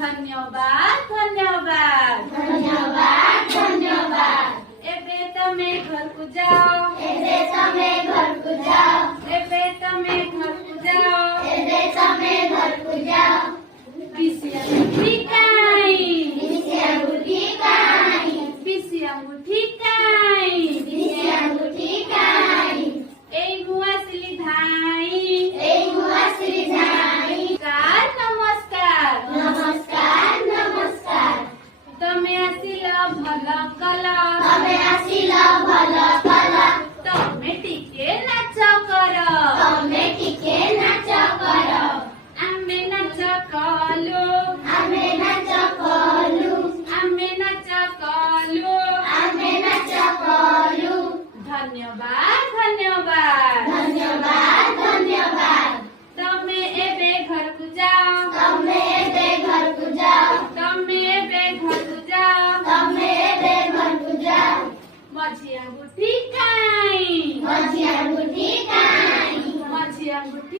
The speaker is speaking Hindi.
धन्यवाद धन्यवाद धन्यवाद धन्यवाद। एबे तमे घर को जाओ, एबे तमे घर को जाओ, एबे तमे घर को जाओ, एबे तमे घर